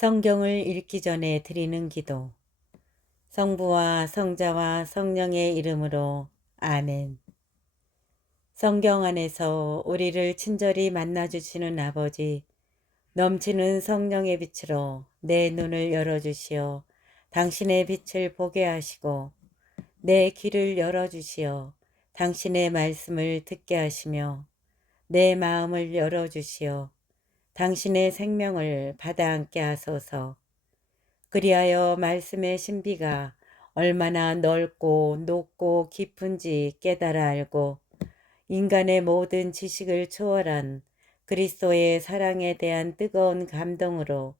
성경을 읽기 전에 드리는 기도. 성부와 성자와 성령의 이름으로 아멘. 성경 안에서 우리를 친절히 만나주시는 아버지, 넘치는 성령의 빛으로 내 눈을 열어주시어 당신의 빛을 보게 하시고, 내 귀를 열어주시어 당신의 말씀을 듣게 하시며, 내 마음을 열어주시어 당신의 생명을 받아 안게 하소서. 그리하여 말씀의 신비가 얼마나 넓고 높고 깊은지 깨달아 알고 인간의 모든 지식을 초월한 그리스도의 사랑에 대한 뜨거운 감동으로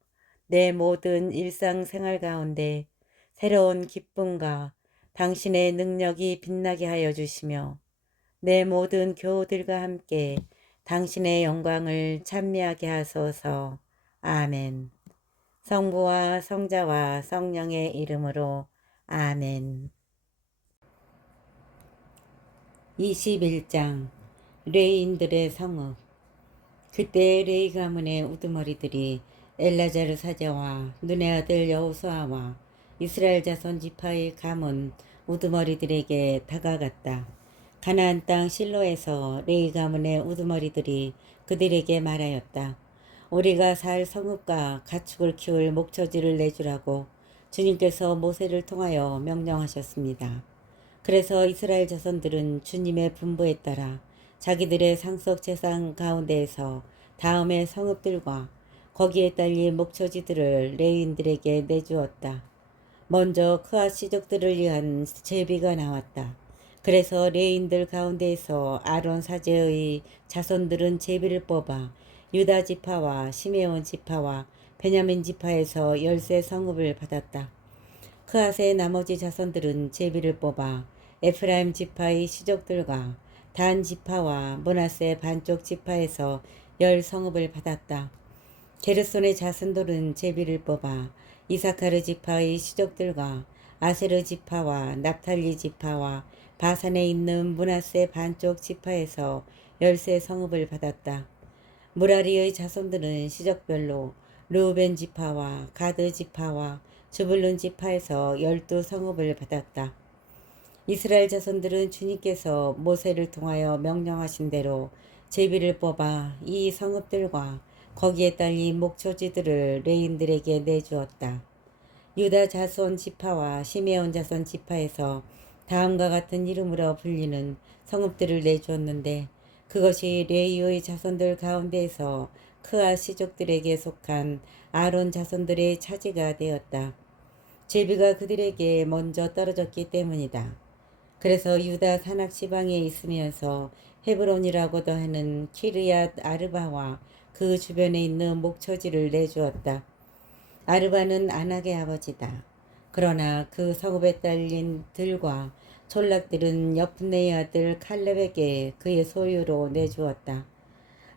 내 모든 일상생활 가운데 새로운 기쁨과 당신의 능력이 빛나게 하여 주시며 내 모든 교우들과 함께 당신의 영광을 찬미하게 하소서. 아멘. 성부와 성자와 성령의 이름으로 아멘. 21장 레인들의 성읍. 그때 레이 가문의 우두머리들이 엘라자르 사자와 눈의 아들 여호수아와 이스라엘 자손 지파의 가문 우두머리들에게 다가갔다. 가나안 땅 실로에서 레이 가문의 우두머리들이 그들에게 말하였다. 우리가 살 성읍과 가축을 키울 목처지를 내주라고 주님께서 모세를 통하여 명령하셨습니다. 그래서 이스라엘 자손들은 주님의 분부에 따라 자기들의 상속 재산 가운데에서 다음의 성읍들과 거기에 딸린 목처지들을 레위인들에게 내주었다. 먼저 그앗 시족들을 위한 제비가 나왔다. 그래서 레위인들 가운데에서 아론 사제의 자손들은 제비를 뽑아 유다 지파와 시메온 지파와 베냐민 지파에서 13성읍을 받았다. 그앗의 나머지 자손들은 제비를 뽑아 에프라임 지파의 시족들과 단 지파와 므낫세 반쪽 지파에서 10성읍을 받았다. 게르손의 자손들은 제비를 뽑아 이사카르 지파의 시족들과 아세르 지파와 납탈리 지파와 바산에 있는 므낫세 반쪽 지파에서 13성읍을 받았다. 무라리의 자손들은 시족별로 르우벤 지파와 가드 지파와 즈불룬 지파에서 12성읍을 받았다. 이스라엘 자손들은 주님께서 모세를 통하여 명령하신 대로 제비를 뽑아 이 성읍들과 거기에 딸린 목초지들을 레인들에게 내주었다. 유다 자손 지파와 시메온 자손 지파에서 다음과 같은 이름으로 불리는 성읍들을 내주었는데 그것이 레위의 자손들 가운데에서 크아 시족들에게 속한 아론 자손들의 차지가 되었다. 제비가 그들에게 먼저 떨어졌기 때문이다. 그래서 유다 산악 지방에 있으면서 헤브론이라고도 하는 키르얏 아르바와 그 주변에 있는 목초지를 내주었다. 아르바는 아낙의 아버지다. 그러나 그 성읍에 딸린 들과 촌락들은 여푼네의 아들 칼렙에게 그의 소유로 내주었다.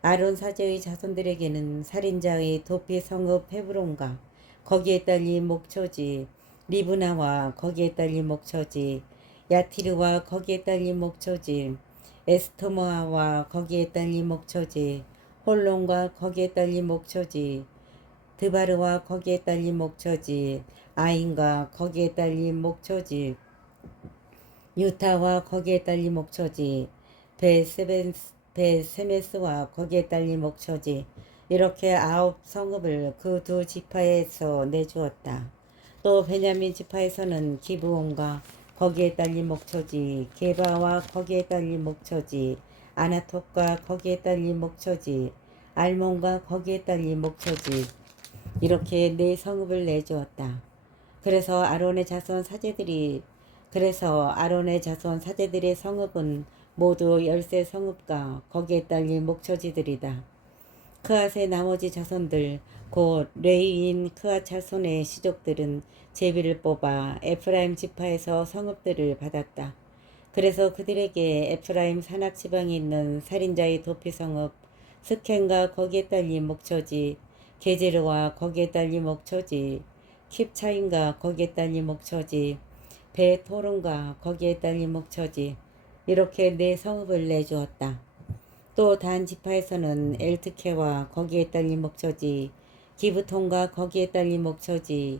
아론 사제의 자손들에게는 살인자의 도피 성읍 헤브론과 거기에 딸린 목초지, 리브나와 거기에 딸린 목초지, 야티르와 거기에 딸린 목초지, 에스토모아와 거기에 딸린 목초지, 홀론과 거기에 딸린 목초지, 드바르와 거기에 딸린 목초지, 아인과 거기에 딸린 목초지, 유타와 거기에 딸린 목초지, 베세메스와 거기에 딸린 목초지, 이렇게 9성읍을 그 두 지파에서 내주었다. 또 베냐민 지파에서는 기브온과 거기에 딸린 목초지, 게바와 거기에 딸린 목초지, 아나톡과 거기에 딸린 목초지, 알몬과 거기에 딸린 목초지, 이렇게 4성읍을 내주었다. 그래서 아론의 자손 사제들의 성읍은 모두 13성읍과 거기에 딸린 목초지들이다. 크앗의 나머지 자손들 곧 레위인 크앗 자손의 시족들은 제비를 뽑아 에프라임 지파에서 성읍들을 받았다. 그래서 그들에게 에프라임 산악 지방에 있는 살인자의 도피 성읍 스켄과 거기에 딸린 목초지, 게제르와 거기에 딸린 목초지, 킵차인과 거기에 딸린 목초지, 베토론과 거기에 딸린 목초지, 이렇게 4성읍을 내주었다. 또 단 지파에서는 엘트케와 거기에 딸린 목초지, 기브톤과 거기에 딸린 목초지,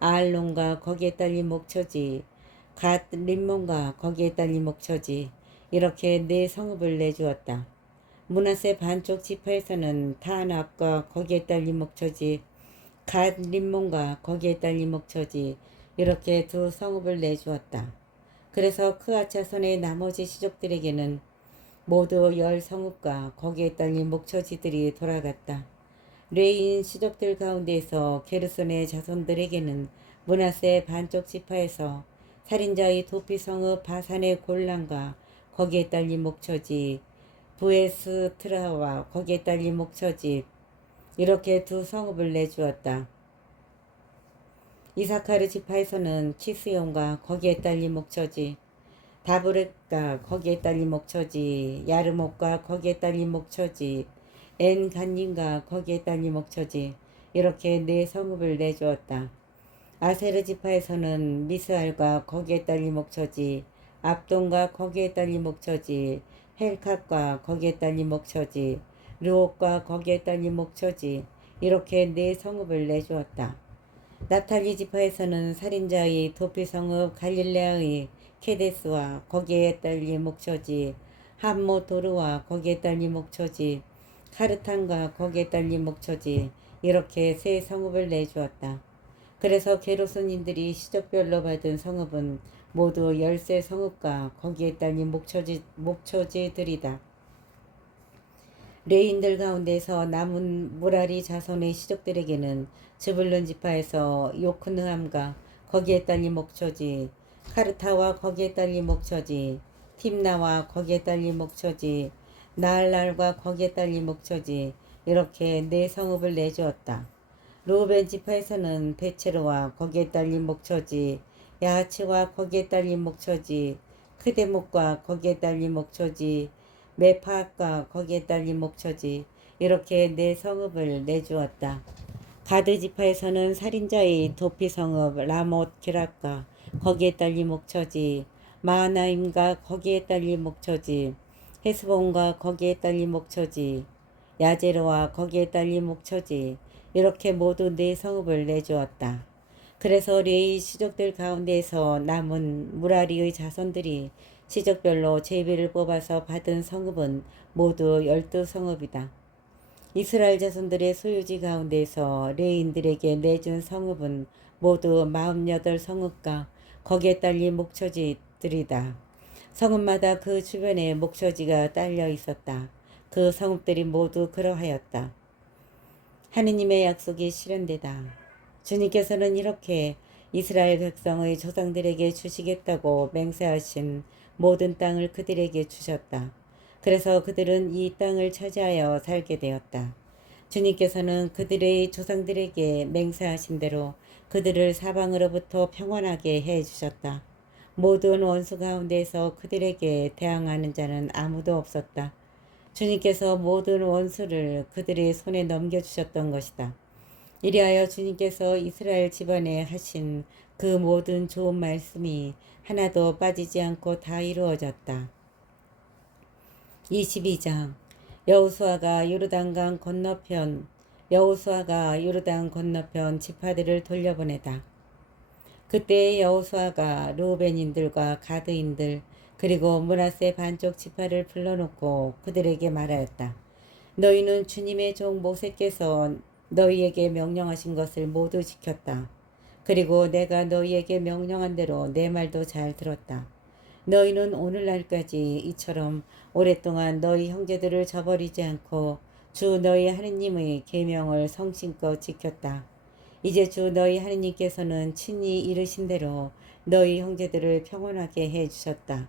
아알론과 거기에 딸린 목초지, 갓 림몬과 거기에 딸린 목초지, 이렇게 네 성읍을 내주었다. 므낫세 반쪽 지파에서는 타낙과 거기에 딸린 목초지, 갓 림몬과 거기에 딸린 목초지, 이렇게 두 성읍을 내주었다. 그래서 크앗 자손의 나머지 시족들에게는 모두 10성읍과 거기에 딸린 목초지들이 돌아갔다. 레위인 시족들 가운데에서 게르손의 자손들에게는 므낫세 반쪽 지파에서 살인자의 도피 성읍 바산의 골란과 거기에 딸린 목초지, 부에스트라와 거기에 딸린 목초지, 이렇게 두 성읍을 내주었다. 이사카르 지파에서는 키스용과 거기에 딸린 목초지, 다브렉과 거기에 딸린 목초지, 야르목과 거기에 딸린 목초지, 엔간님과 거기에 딸린 목초지, 이렇게 네 성읍을 내주었다. 아세르 지파에서는 미스알과 거기에 딸린 목초지, 압돈과 거기에 딸린 목초지, 헬캅과 거기에 딸린 목초지, 르옥과 거기에 딸린 목초지, 이렇게 네 성읍을 내주었다. 납탈리 지파에서는 살인자의 도피 성읍 갈릴레아의 케데스와 거기에 딸린 목초지, 함모도르와 거기에 딸린 목초지, 카르탄과 거기에 딸린 목초지, 이렇게 세 성읍을 내주었다. 그래서 게르손인들이 시족별로 받은 성읍은 모두 13성읍과 거기에 딸린 목초지들이다. 레인들 가운데서 남은 무라리 자손의 시족들에게는 즈불론 지파에서 요크느함과 거기에 딸린 목초지, 카르타와 거기에 딸린 목초지, 팀나와 거기에 딸린 목초지, 나알랄과 거기에 딸린 목초지, 이렇게 네 성읍을 내주었다. 루벤 지파에서는 베체로와 거기에 딸린 목초지, 야하츠와 거기에 딸린 목초지, 크데목과 거기에 딸린 목초지, 메파악과 거기에 딸린 목초지, 이렇게 네 성읍을 내주었다. 가드 지파에서는 살인자의 도피 성읍 라못 기락과 거기에 딸린 목초지, 마하나임과 거기에 딸린 목초지, 헤스본과 거기에 딸린 목초지, 야제로와 거기에 딸린 목초지, 이렇게 모두 네 성읍을 내주었다. 그래서 레위 시족들 가운데에서 남은 무라리의 자손들이 시족별로 제비를 뽑아서 받은 성읍은 모두 12성읍이다. 이스라엘 자손들의 소유지 가운데서 레인들에게 내준 성읍은 모두 48성읍과 거기에 딸린 목초지들이다. 성읍마다 그 주변에 목초지가 딸려 있었다. 그 성읍들이 모두 그러하였다. 하느님의 약속이 실현되다. 주님께서는 이렇게 이스라엘 백성의 조상들에게 주시겠다고 맹세하신 모든 땅을 그들에게 주셨다. 그래서 그들은 이 땅을 차지하여 살게 되었다. 주님께서는 그들의 조상들에게 맹세하신 대로 그들을 사방으로부터 평안하게 해 주셨다. 모든 원수 가운데서 그들에게 대항하는 자는 아무도 없었다. 주님께서 모든 원수를 그들의 손에 넘겨주셨던 것이다. 이리하여 주님께서 이스라엘 집안에 하신 그 모든 좋은 말씀이 하나도 빠지지 않고 다 이루어졌다. 22장 여호수아가 요르단강 건너편 지파들을 돌려보내다. 그때 여호수아가 르우벤인들과 가드인들 그리고 므낫세 반쪽 지파를 불러놓고 그들에게 말하였다. 너희는 주님의 종 모세께서 너희에게 명령하신 것을 모두 지켰다. 그리고 내가 너희에게 명령한 대로 내 말도 잘 들었다. 너희는 오늘날까지 이처럼 오랫동안 너희 형제들을 저버리지 않고 주 너희 하느님의 계명을 성심껏 지켰다. 이제 주 너희 하느님께서는 친히 이르신 대로 너희 형제들을 평온하게 해 주셨다.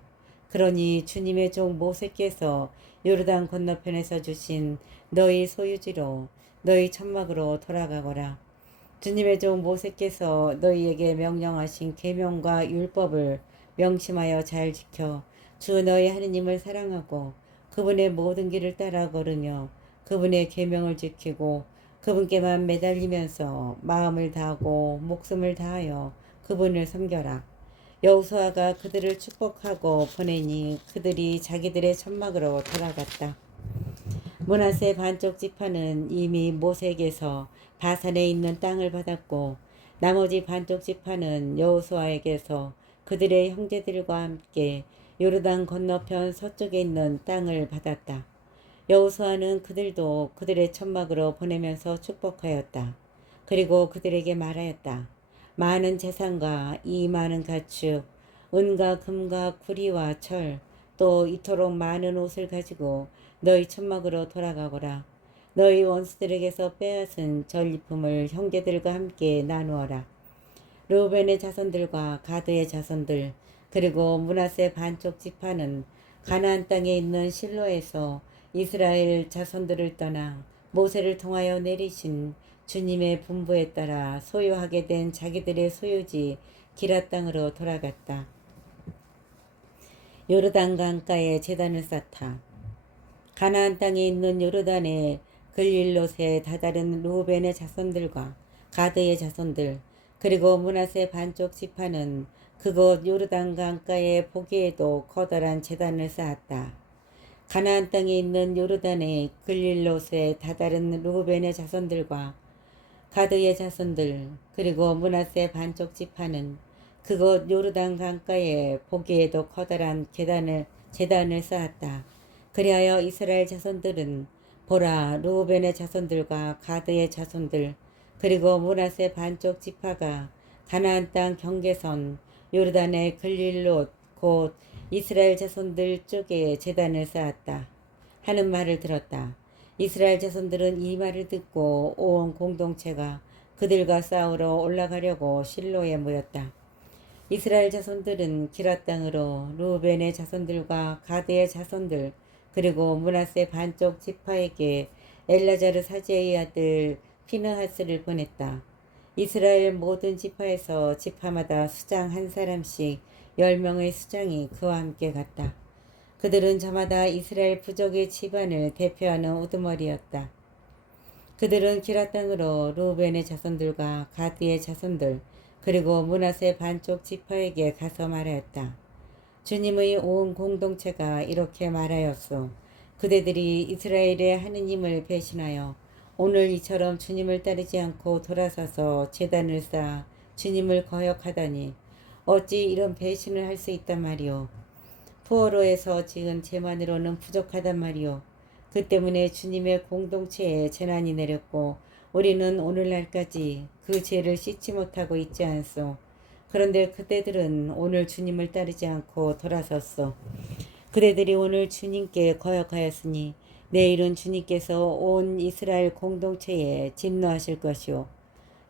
그러니 주님의 종 모세께서 요르단 건너편에서 주신 너희 소유지로 너희 천막으로 돌아가거라. 주님의 종 모세께서 너희에게 명령하신 계명과 율법을 명심하여 잘 지켜 주 너희 하느님을 사랑하고 그분의 모든 길을 따라 걸으며 그분의 계명을 지키고 그분께만 매달리면서 마음을 다하고 목숨을 다하여 그분을 섬겨라. 여호수아가 그들을 축복하고 보내니 그들이 자기들의 천막으로 돌아갔다. 므낫세 반쪽 지파는 이미 모세에게서 바산에 있는 땅을 받았고 나머지 반쪽 지파는 여호수아에게서 그들의 형제들과 함께 요르단 건너편 서쪽에 있는 땅을 받았다. 여호수아는 그들도 그들의 천막으로 보내면서 축복하였다. 그리고 그들에게 말하였다. 많은 재산과 이 많은 가축, 은과 금과 구리와 철, 또 이토록 많은 옷을 가지고 너희 천막으로 돌아가거라. 너희 원수들에게서 빼앗은 전리품을 형제들과 함께 나누어라. 르우벤의 자손들과 가드의 자손들 그리고 므낫세 반쪽 지파는 가나안 땅에 있는 실로에서 이스라엘 자손들을 떠나 모세를 통하여 내리신 주님의 분부에 따라 소유하게 된 자기들의 소유지 기랏 땅으로 돌아갔다. 요르단 강가에 제단을 쌓다. 가나안 땅에 있는 요르단의 글릴롯의 다다른 르우벤의 자손들과 가드의 자손들 그리고 므낫세 반쪽 지파는 그곳 요르단 강가에 보기에도 커다란 제단을 쌓았다. 가나안 땅에 있는 요르단의 글릴롯의 다다른 르우벤의 자손들과 가드의 자손들 그리고 므낫세 반쪽 지파는 그곳 요르단 강가에 보기에도 커다란 제단을 쌓았다. 그리하여 이스라엘 자손들은 보라 르우벤의 자손들과 가드의 자손들 그리고 므낫세 반쪽 지파가 가나안 땅 경계선 요르단의 글릴롯 곧 이스라엘 자손들 쪽에 제단을 쌓았다 하는 말을 들었다. 이스라엘 자손들은 이 말을 듣고 온 공동체가 그들과 싸우러 올라가려고 실로에 모였다. 이스라엘 자손들은 기랏 땅으로 르우벤의 자손들과 가드의 자손들 그리고 므낫세 반쪽 지파에게 엘라자르 사제의 아들 피느하스를 보냈다. 이스라엘 모든 지파에서 지파마다 수장 한 사람씩 10명의 수장이 그와 함께 갔다. 그들은 저마다 이스라엘 부족의 집안을 대표하는 우두머리였다. 그들은 기랏 땅으로 르우벤의 자손들과 가드의 자손들 그리고 므낫세 반쪽 지파에게 가서 말하였다. 주님의 온 공동체가 이렇게 말하였소. 그대들이 이스라엘의 하느님을 배신하여 오늘 이처럼 주님을 따르지 않고 돌아서서 제단을 쌓아 주님을 거역하다니 어찌 이런 배신을 할 수 있단 말이오. 푸어로에서 지은 재만으로는 부족하단 말이오. 그 때문에 주님의 공동체에 재난이 내렸고 우리는 오늘날까지 그 죄를 씻지 못하고 있지 않소. 그런데 그대들은 오늘 주님을 따르지 않고 돌아섰소. 그대들이 오늘 주님께 거역하였으니 내일은 주님께서 온 이스라엘 공동체에 진노하실 것이오.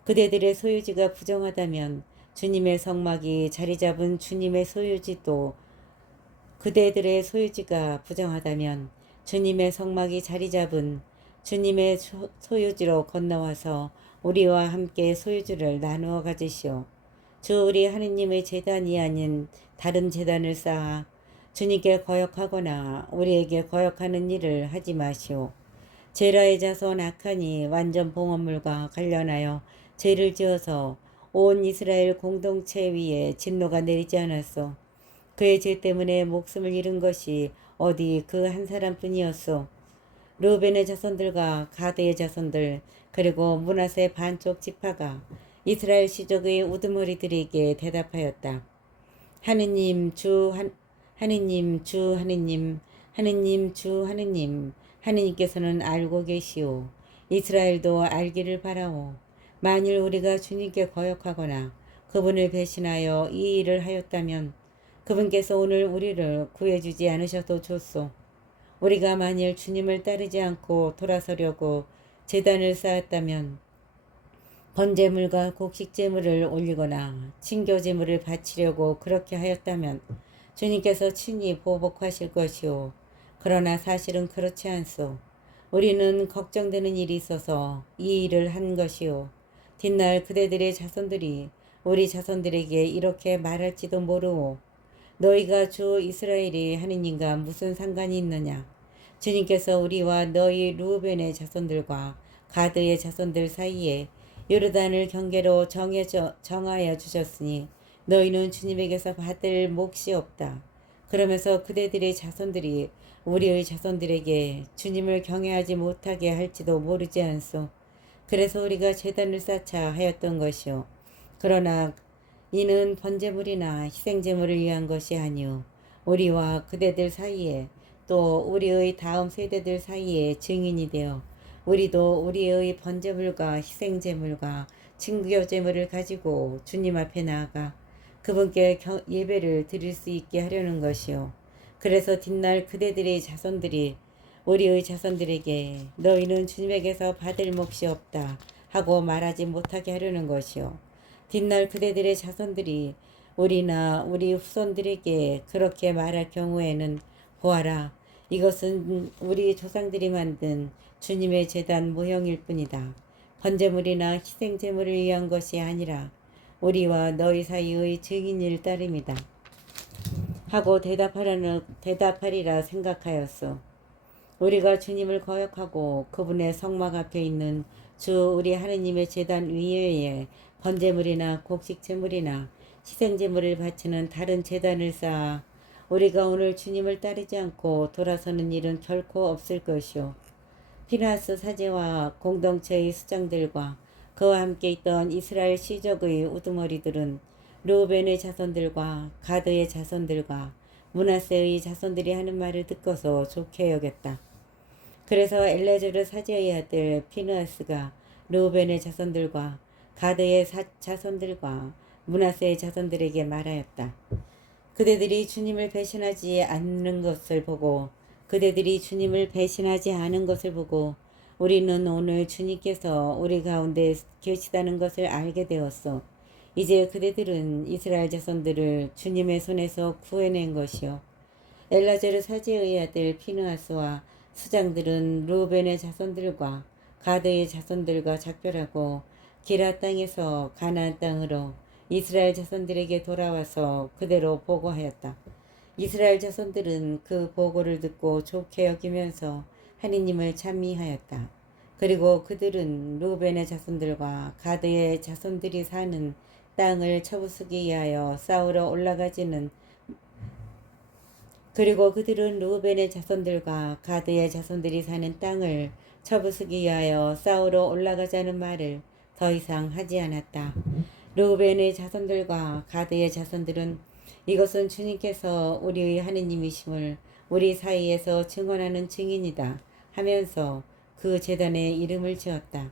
그대들의 소유지가 부정하다면 주님의 성막이 자리 잡은 주님의 소유지도 그대들의 소유지가 부정하다면 주님의 성막이 자리 잡은 주님의 소유지로 건너와서 우리와 함께 소유지를 나누어 가지시오. 주 우리 하느님의 제단이 아닌 다른 제단을 쌓아 주님께 거역하거나 우리에게 거역하는 일을 하지 마시오. 제라의 자손 아칸이 완전 봉헌물과 관련하여 죄를 지어서 온 이스라엘 공동체 위에 진노가 내리지 않았소. 그의 죄 때문에 목숨을 잃은 것이 어디 그 한 사람뿐이었소. 르우벤의 자손들과 가드의 자손들 그리고 므낫세 반쪽 지파가 이스라엘 시족의 우두머리들에게 대답하였다. 하느님 주 하느님 주 하느님 하느님 주 하느님 하느님께서는 알고 계시오. 이스라엘도 알기를 바라오. 만일 우리가 주님께 거역하거나 그분을 배신하여 이 일을 하였다면 그분께서 오늘 우리를 구해주지 않으셔도 좋소. 우리가 만일 주님을 따르지 않고 돌아서려고 제단을 쌓았다면 번제물과 곡식제물을 올리거나 친교제물을 바치려고 그렇게 하였다면 주님께서 친히 보복하실 것이오. 그러나 사실은 그렇지 않소. 우리는 걱정되는 일이 있어서 이 일을 한 것이오. 뒷날 그대들의 자손들이 우리 자손들에게 이렇게 말할지도 모르오. 너희가 주 이스라엘이 하느님과 무슨 상관이 있느냐. 주님께서 우리와 너희 르우벤의 자손들과 가드의 자손들 사이에 요르단을 경계로 정하여 주셨으니 너희는 주님에게서 받을 몫이 없다. 그러면서 그대들의 자손들이 우리의 자손들에게 주님을 경외하지 못하게 할지도 모르지 않소. 그래서 우리가 제단을 쌓자 하였던 것이요. 그러나 이는 번제물이나 희생제물을 위한 것이 아니요 우리와 그대들 사이에 또 우리의 다음 세대들 사이에 증인이 되어 우리도 우리의 번제물과 희생제물과 친구제물을 가지고 주님 앞에 나아가 그분께 예배를 드릴 수 있게 하려는 것이요. 그래서 뒷날 그대들의 자손들이 우리의 자손들에게 너희는 주님에게서 받을 몫이 없다 하고 말하지 못하게 하려는 것이요. 뒷날 그대들의 자손들이 우리나 우리 후손들에게 그렇게 말할 경우에는 보아라, 이것은 우리 조상들이 만든 주님의 제단 모형일 뿐이다. 번제물이나 희생제물을 위한 것이 아니라 우리와 너희 사이의 증인일 따름이다 하고 대답하리라 생각하였소. 우리가 주님을 거역하고 그분의 성막 앞에 있는 주 우리 하느님의 제단 위에 번제물이나 곡식제물이나 희생제물을 바치는 다른 제단을 쌓아 우리가 오늘 주님을 따르지 않고 돌아서는 일은 결코 없을 것이요. 피나스 사제와 공동체의 수장들과 그와 함께 있던 이스라엘 시족의 우두머리들은 르우벤의 자손들과 가드의 자손들과 므낫세의 자손들이 하는 말을 듣고서 좋게 여겼다. 그래서 엘레자르 사제의 아들 피느하스가 르우벤의 자손들과 가드의 자손들과 므낫세의 자손들에게 말하였다. 그대들이 주님을 배신하지 않는 것을 보고 우리는 오늘 주님께서 우리 가운데 계시다는 것을 알게 되었소. 이제 그대들은 이스라엘 자손들을 주님의 손에서 구해낸 것이요. 엘라자르 사제의 아들 피느하스와 수장들은 루벤의 자손들과 가드의 자손들과 작별하고 기라 땅에서 가나안 땅으로 이스라엘 자손들에게 돌아와서 그대로 보고하였다. 이스라엘 자손들은 그 보고를 듣고 좋게 여기면서 하느님을 찬미하였다. 그리고 그들은 루벤의 자손들과 가드의 자손들이 사는 땅을 쳐부수기 위하여 싸우러 올라가지는 그리고 그들은 루벤의 자손들과 가드의 자손들이 사는 땅을 쳐부수기 위하여 싸우러 올라가자는 말을 더 이상 하지 않았다. 루벤의 자손들과 가드의 자손들은 이것은 주님께서 우리의 하느님이심을 우리 사이에서 증언하는 증인이다 하면서 그 제단에 이름을 지었다.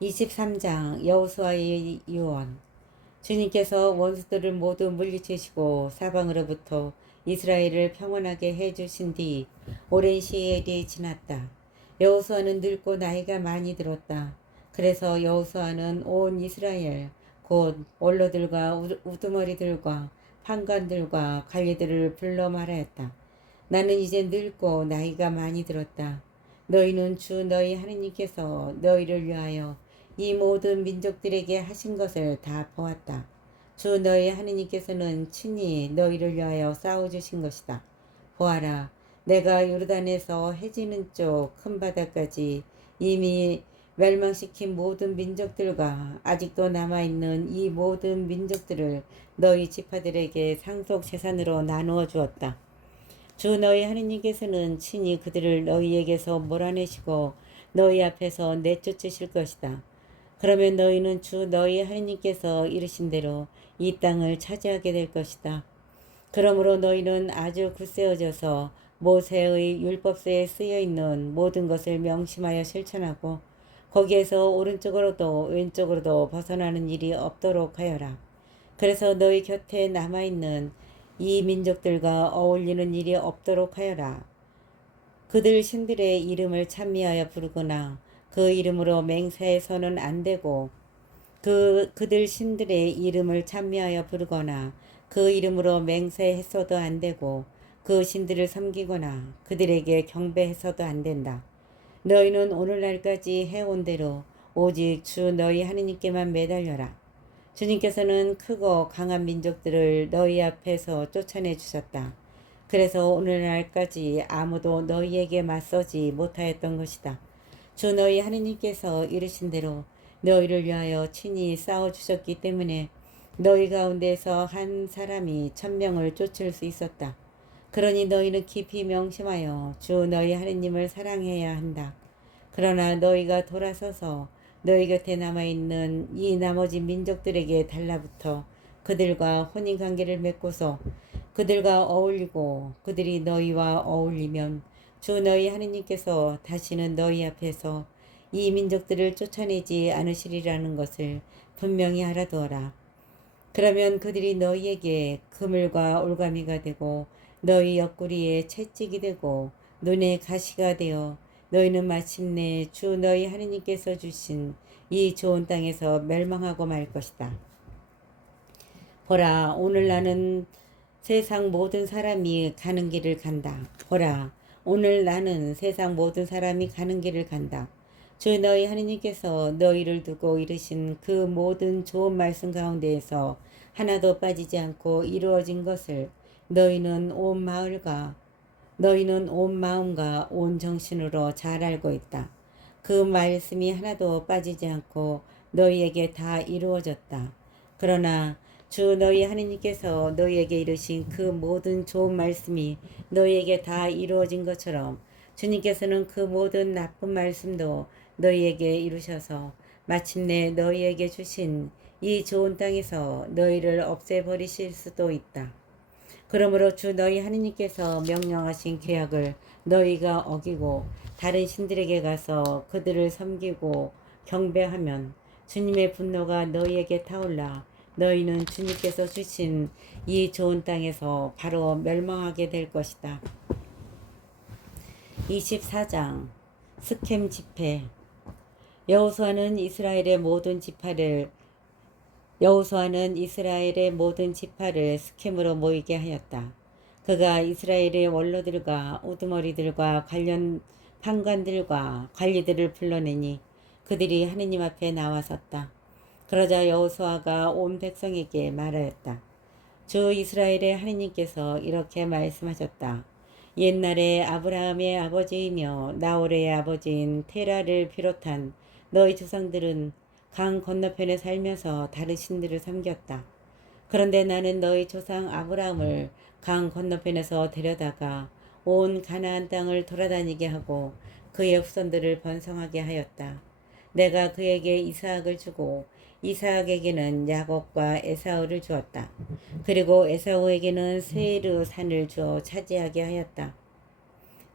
23장 여호수아의 유언. 주님께서 원수들을 모두 물리치시고 사방으로부터 이스라엘을 평온하게 해주신 뒤 오랜 시일이 지났다. 여호수아는 늙고 나이가 많이 들었다. 그래서 여호수아는 온 이스라엘 곧 원로들과 우두머리들과 판관들과 관리들을 불러 말하였다. 나는 이제 늙고 나이가 많이 들었다. 너희는 주 너희 하느님께서 너희를 위하여 이 모든 민족들에게 하신 것을 다 보았다. 주 너희 하느님께서는 친히 너희를 위하여 싸워주신 것이다. 보아라, 내가 요르단에서 해지는 쪽 큰 바다까지 이미 멸망시킨 모든 민족들과 아직도 남아있는 이 모든 민족들을 너희 지파들에게 상속 재산으로 나누어 주었다. 주 너희 하느님께서는 친히 그들을 너희에게서 몰아내시고 너희 앞에서 내쫓으실 것이다. 그러면 너희는 주 너희 하느님께서 이르신 대로 이 땅을 차지하게 될 것이다. 그러므로 너희는 아주 굳세어져서 모세의 율법서에 쓰여있는 모든 것을 명심하여 실천하고 거기에서 오른쪽으로도 왼쪽으로도 벗어나는 일이 없도록 하여라. 그래서 너희 곁에 남아있는 이 민족들과 어울리는 일이 없도록 하여라. 그들 신들의 이름을 찬미하여 부르거나 그 이름으로 맹세해서는 안 되고 그들 신들의 이름을 찬미하여 부르거나 그 이름으로 맹세해서도 안 되고 그 신들을 섬기거나 그들에게 경배해서도 안 된다. 너희는 오늘날까지 해온 대로 오직 주 너희 하느님께만 매달려라. 주님께서는 크고 강한 민족들을 너희 앞에서 쫓아내 주셨다. 그래서 오늘날까지 아무도 너희에게 맞서지 못하였던 것이다. 주 너희 하느님께서 이르신 대로 너희를 위하여 친히 싸워주셨기 때문에 너희 가운데서 한 사람이 1000명을 쫓을 수 있었다. 그러니 너희는 깊이 명심하여 주 너희 하느님을 사랑해야 한다. 그러나 너희가 돌아서서 너희 곁에 남아있는 이 나머지 민족들에게 달라붙어 그들과 혼인관계를 맺고서 그들과 어울리고 그들이 너희와 어울리면 주 너희 하느님께서 다시는 너희 앞에서 이 민족들을 쫓아내지 않으시리라는 것을 분명히 알아두어라. 그러면 그들이 너희에게 그물과 올가미가 되고 너희 옆구리에 채찍이 되고 눈에 가시가 되어 너희는 마침내 주 너희 하느님께서 주신 이 좋은 땅에서 멸망하고 말 것이다. 보라, 오늘 나는 세상 모든 사람이 가는 길을 간다. 보라, 오늘 나는 세상 모든 사람이 가는 길을 간다. 주 너희 하느님께서 너희를 두고 이르신 그 모든 좋은 말씀 가운데에서 하나도 빠지지 않고 이루어진 것을 너희는 온 마음과 온 정신으로 잘 알고 있다. 그 말씀이 하나도 빠지지 않고 너희에게 다 이루어졌다. 그러나 주 너희 하느님께서 너희에게 이르신 그 모든 좋은 말씀이 너희에게 다 이루어진 것처럼 주님께서는 그 모든 나쁜 말씀도 너희에게 이루셔서 마침내 너희에게 주신 이 좋은 땅에서 너희를 없애버리실 수도 있다. 그러므로 주 너희 하느님께서 명령하신 계약을 너희가 어기고 다른 신들에게 가서 그들을 섬기고 경배하면 주님의 분노가 너희에게 타올라 너희는 주님께서 주신 이 좋은 땅에서 바로 멸망하게 될 것이다. 24장 스켐 집회. 여호수아는 이스라엘의 모든 지파를 스켐으로 모이게 하였다. 그가 이스라엘의 원로들과 우두머리들과 관련 판관들과 관리들을 불러내니 그들이 하느님 앞에 나와섰다. 그러자 여호수아가 온 백성에게 말하였다. 주 이스라엘의 하느님께서 이렇게 말씀하셨다. 옛날에 아브라함의 아버지이며 나홀의 아버지인 테라를 비롯한 너희 조상들은 강 건너편에 살면서 다른 신들을 섬겼다. 그런데 나는 너희 조상 아브라함을 강 건너편에서 데려다가 온 가나안 땅을 돌아다니게 하고 그의 후손들을 번성하게 하였다. 내가 그에게 이스하악을 주고 이스하악에게는 야곱과 에사우를 주었다. 그리고 에사우에게는 세이르 산을 주어 차지하게 하였다.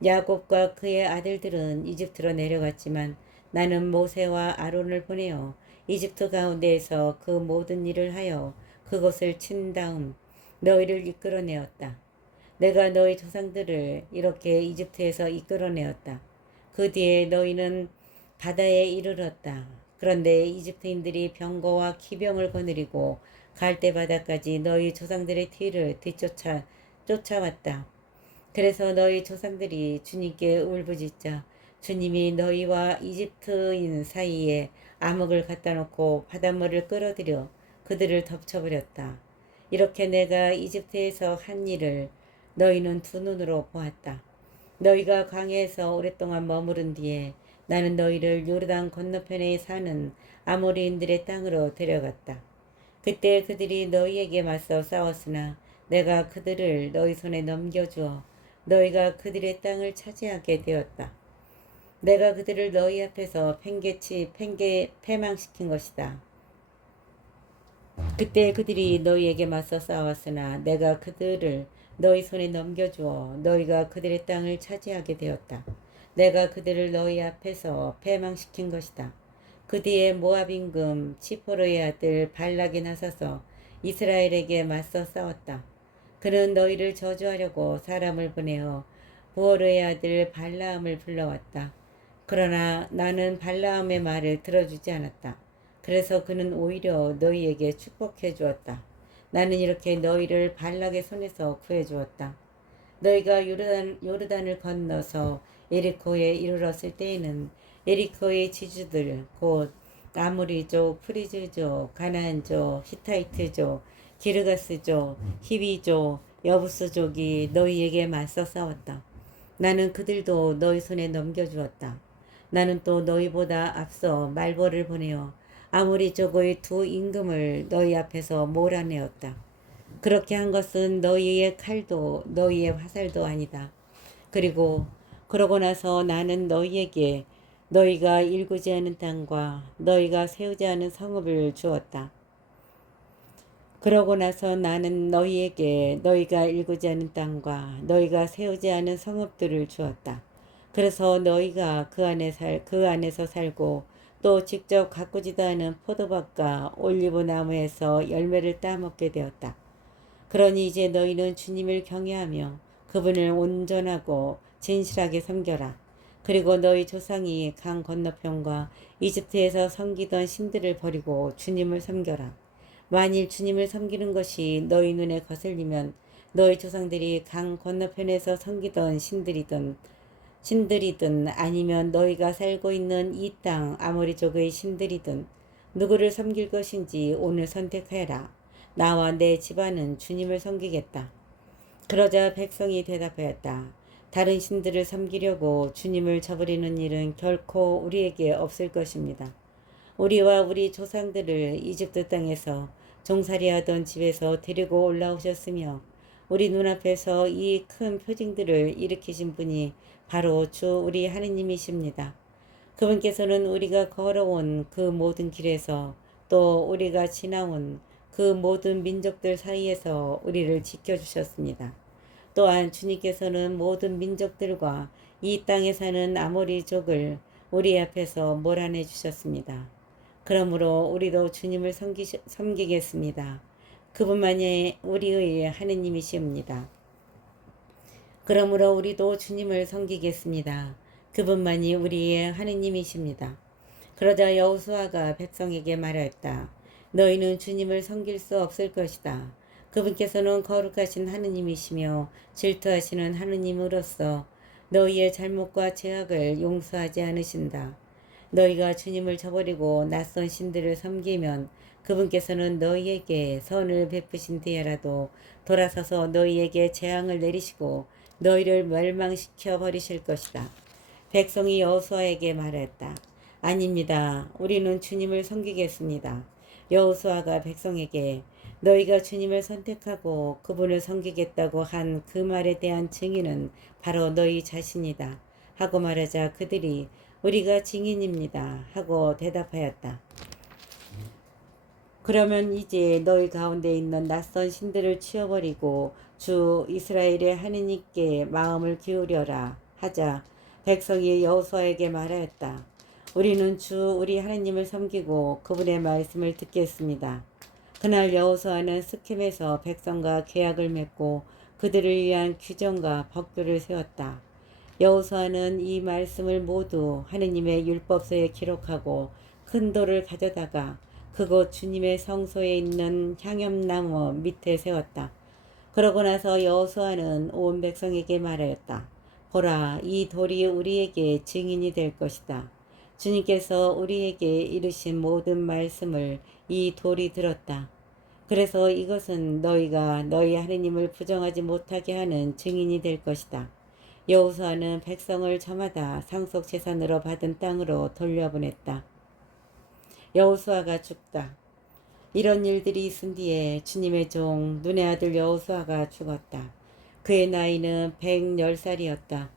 야곱과 그의 아들들은 이집트로 내려갔지만 나는 모세와 아론을 보내어 이집트 가운데에서 그 모든 일을 하여 그곳을 친 다음 너희를 이끌어내었다. 내가 너희 조상들을 이렇게 이집트에서 이끌어내었다. 그 뒤에 너희는 바다에 이르렀다. 그런데 이집트인들이 병거와 기병을 거느리고 갈대바다까지 너희 조상들의 뒤를 쫓아왔다. 그래서 너희 조상들이 주님께 울부짖자 주님이 너희와 이집트인 사이에 암흑을 갖다 놓고 바닷물을 끌어들여 그들을 덮쳐버렸다. 이렇게 내가 이집트에서 한 일을 너희는 두 눈으로 보았다. 너희가 광야에서 오랫동안 머무른 뒤에 나는 너희를 요르단 건너편에 사는 아모리인들의 땅으로 데려갔다. 그때 그들이 너희에게 맞서 싸웠으나 내가 그들을 너희 손에 넘겨주어 너희가 그들의 땅을 차지하게 되었다. 내가 그들을 너희 앞에서 패망시킨 것이다. 그때 그들이 너희에게 맞서 싸웠으나 내가 그들을 너희 손에 넘겨주어 너희가 그들의 땅을 차지하게 되었다. 내가 그들을 너희 앞에서 패망시킨 것이다. 그 뒤에 모압 임금 치포르의 아들 발락이 나서서 이스라엘에게 맞서 싸웠다. 그는 너희를 저주하려고 사람을 보내어 부오르의 아들 발라함을 불러왔다. 그러나 나는 발라함의 말을 들어주지 않았다. 그래서 그는 오히려 너희에게 축복해 주었다. 나는 이렇게 너희를 발락의 손에서 구해 주었다. 너희가 요르단을 건너서 에리코에 이르렀을 때에는 에리코의 지주들 곧 아모리족, 프리즈족, 가나안족, 히타이트족, 기르가스족, 히비족, 여부스족이 너희에게 맞서 싸웠다. 나는 그들도 너희 손에 넘겨주었다. 나는 또 너희보다 앞서 말보를 보내어 아모리족의 두 임금을 너희 앞에서 몰아내었다. 그렇게 한 것은 너희의 칼도 너희의 화살도 아니다. 그러고 나서 나는 너희에게 너희가 일구지 않은 땅과 너희가 세우지 않은 성읍을 주었다. 그러고 나서 나는 너희에게 너희가 일구지 않은 땅과 너희가 세우지 않은 성읍들을 주었다. 그래서 너희가 그 안에서 살고 또 직접 가꾸지도 않은 포도밭과 올리브 나무에서 열매를 따먹게 되었다. 그러니 이제 너희는 주님을 경외하며 그분을 온전하고 진실하게 섬겨라. 그리고 너희 조상이 강 건너편과 이집트에서 섬기던 신들을 버리고 주님을 섬겨라. 만일 주님을 섬기는 것이 너희 눈에 거슬리면 너희 조상들이 강 건너편에서 섬기던 신들이든 아니면 너희가 살고 있는 이 땅 아모리족의 신들이든 누구를 섬길 것인지 오늘 선택하여라. 나와 내 집안은 주님을 섬기겠다. 그러자 백성이 대답하였다. 다른 신들을 섬기려고 주님을 저버리는 일은 결코 우리에게 없을 것입니다. 우리와 우리 조상들을 이집트 땅에서 종살이하던 집에서 데리고 올라오셨으며 우리 눈앞에서 이 큰 표징들을 일으키신 분이 바로 주 우리 하느님이십니다. 그분께서는 우리가 걸어온 그 모든 길에서 또 우리가 지나온 그 모든 민족들 사이에서 우리를 지켜주셨습니다. 또한 주님께서는 모든 민족들과 이 땅에 사는 아모리족을 우리 앞에서 몰아내 주셨습니다. 그러므로 우리도 주님을 섬기겠습니다. 그분만이 우리의 하느님이십니다. 그러므로 우리도 주님을 섬기겠습니다. 그분만이 우리의 하느님이십니다. 그러자 여호수아가 백성에게 말하였다. 너희는 주님을 섬길 수 없을 것이다. 그분께서는 거룩하신 하느님이시며 질투하시는 하느님으로서 너희의 잘못과 죄악을 용서하지 않으신다. 너희가 주님을 저버리고 낯선 신들을 섬기면 그분께서는 너희에게 선을 베푸신 뒤에라도 돌아서서 너희에게 재앙을 내리시고 너희를 멸망시켜 버리실 것이다. 백성이 여호수아에게 말했다. 아닙니다. 우리는 주님을 섬기겠습니다. 여호수아가 백성에게 너희가 주님을 선택하고 그분을 섬기겠다고 한 그 말에 대한 증인은 바로 너희 자신이다. 하고 말하자 그들이 우리가 증인입니다. 하고 대답하였다. 그러면 이제 너희 가운데 있는 낯선 신들을 치워버리고 주 이스라엘의 하느님께 마음을 기울여라 하자 백성이 여호수아에게 말하였다. 우리는 주 우리 하느님을 섬기고 그분의 말씀을 듣겠습니다. 그날 여호수아는 스켐에서 백성과 계약을 맺고 그들을 위한 규정과 법규를 세웠다. 여호수아는 이 말씀을 모두 하느님의 율법서에 기록하고 큰 돌을 가져다가 그곳 주님의 성소에 있는 향염나무 밑에 세웠다. 그러고 나서 여호수아는 온 백성에게 말하였다. 보라, 이 돌이 우리에게 증인이 될 것이다. 주님께서 우리에게 이르신 모든 말씀을 이 돌이 들었다. 그래서 이것은 너희가 너희 하느님을 부정하지 못하게 하는 증인이 될 것이다. 여호수아는 백성을 저마다 상속재산으로 받은 땅으로 돌려보냈다. 여호수아가 죽다. 이런 일들이 있은 뒤에 주님의 종 눈의 아들 여호수아가 죽었다. 그의 나이는 110살이었다.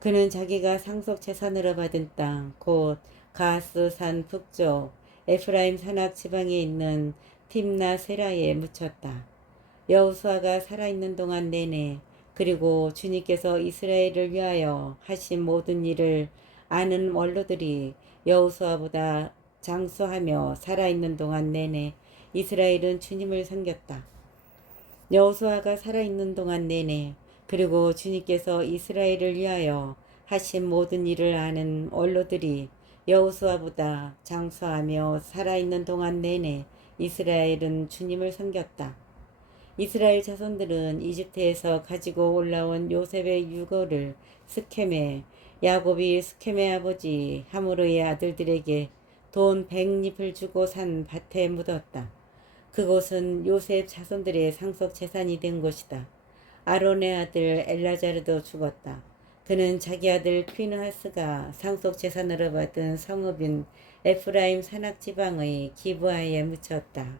그는 자기가 상속재산으로 받은 땅, 곧 가스산 북쪽 에프라임 산악 지방에 있는 팀나 세라에 묻혔다. 여호수아가 살아있는 동안 내내 그리고 주님께서 이스라엘을 위하여 하신 모든 일을 아는 원로들이 여호수아보다 장수하며 살아있는 동안 내내 이스라엘은 주님을 섬겼다. 여호수아가 살아있는 동안 내내 그리고 주님께서 이스라엘을 위하여 하신 모든 일을 아는 원로들이 여호수아보다 장수하며 살아있는 동안 내내 이스라엘은 주님을 섬겼다. 이스라엘 자손들은 이집트에서 가지고 올라온 요셉의 유고를 스켐에 야곱이 스켐의 아버지 하므르의 아들들에게 돈 100립을 주고 산 밭에 묻었다. 그곳은 요셉 자손들의 상속 재산이 된 곳이다. 아론의 아들 엘라자르도 죽었다. 그는 자기 아들 피느하스가 상속 재산으로 받은 성읍인 에프라임 산악 지방의 기브아에 묻혔다.